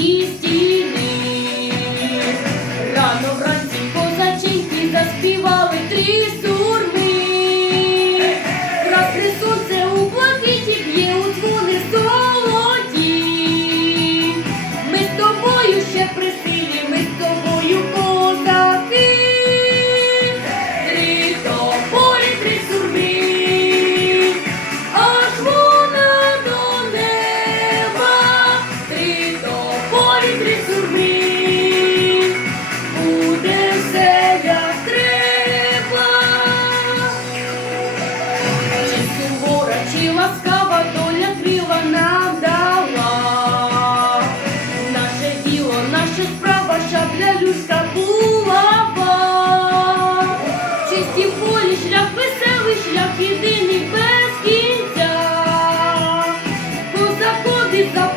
Please єдиний без кінця, позаходить за.